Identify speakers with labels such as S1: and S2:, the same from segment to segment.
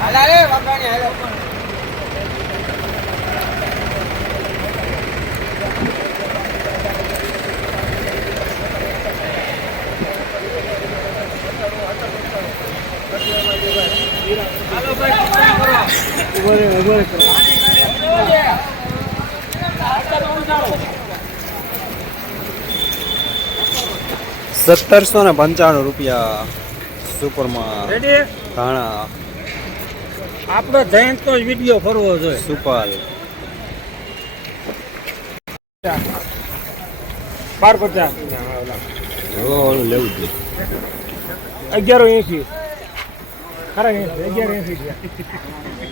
S1: હાલા રે વાપરાણી હાલો
S2: સત્તરસો ને પંચાણું રૂપિયા સુપરમાં ધાણા.
S3: આપણો જયંતનો જ વીડિયો ફરવો જોઈએ.
S2: સુપાલ.
S3: બાર પચાસ
S2: લેવું જ
S3: અગિયારો એસી ખરા એસી અગિયાર એસી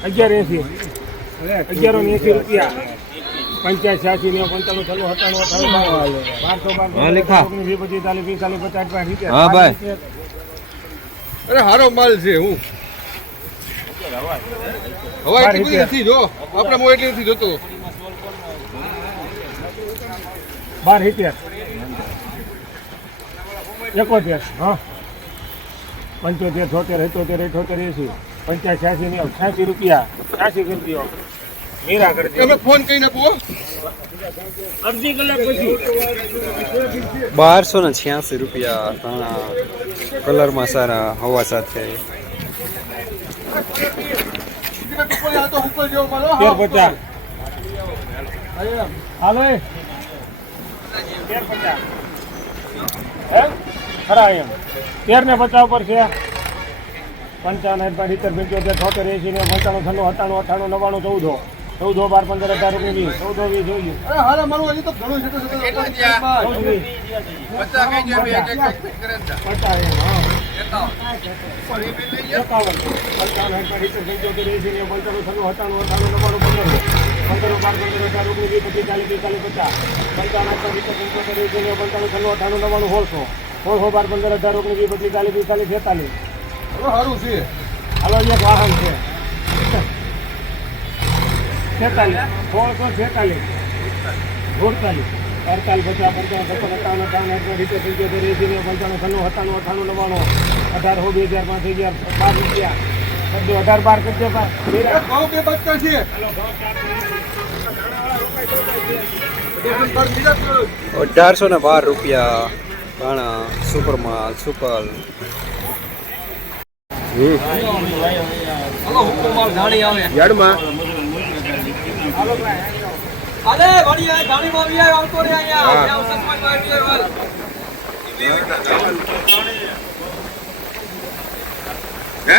S3: અગિયાર એસી. અગિયારો ને એસી રૂપિયા. પંચાયત છ્યાસી ને પંચાણું છન્નું સત્તાણું અઠાણું બારસો પચીસ ચાલીસ વીસ ચાલીસ પચાસ પાંચ.
S2: હા, ભાઈ.
S4: અરે હારો માલ છે હું. હવા એટલી બધી નથી જો. આપણે મો એટલી નથી જોતો.
S3: બાર સિત્તેર. એકોતેર હા. પંચોતેર છોતેર અઠોતેર અઠોતેર એસી પંચાસ છ્યાસી ને છ્યાસી રૂપિયા. છ્યાસી રૂપિયા મીરા કરતી
S4: તમે ફોન કરીને આપો
S3: અડધી કલાક પછી.
S2: બારસો ને છ્યાસી રૂપિયા ધાણા કલરમાં સારા હવા સાથે.
S3: હાલો. પચાસ. હે ખરા એમ. તેર ને પચાસ ઉપર છે. પંચાવન સિત્તેર પંચોતેર છોતેર એસી ને પંચાણું છન્નું અઠાણું અઠાણું નવ્વાણું ચૌદો. ચૌદો બાર પંદર અઢાર રૂપિયા વીસ. ચૌદો વીસ જોઈએ. પંચાણું બાર પંદર અઢાર રૂપિયા વીસ પચીસ ચાલીસ ચાલીસ પચાસ. સિત્તેર પંચોતેર એસી ને પંચાણું છન્નું અઠાણું નવ્વાણું સોળસો. સોળસો બાર પંદર અઢાર ઓગણીસ વીસ પચીસ ચાલીસ પિસ્તાલીસ છેતાલીસ
S4: હવે સારું છે
S3: હાલો એક વાહન છે છેતાલીસ સોળસો છેતાલીસ સુડતાલીસ અડતાલીસ પચાસ પંચાવન છપ્પન અઠાવન અઠાવન અઠાવન સિત્તેર પંચોતેર એસી ને પંચાણું છન્નું અઠાણું અઠાણું નવ્વાણું અઢાર હો બે હજાર પાંચ હજાર બાર રૂપિયા બધું અઢાર બાર કરજો બા.
S4: એ ભાવ બે બચતા છે
S2: અઢારસો ને બાર રૂપિયા ધાણા સુપરમાલ સુપલ
S4: યાર્ડમાં
S1: અરે આવતો રે અહીંયા સન્માનમાં આવી હાલ
S4: હે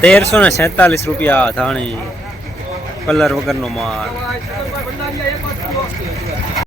S2: તેરસો ને સેતાલીસ રૂપિયા ધાણી કલર વગરનો માલ.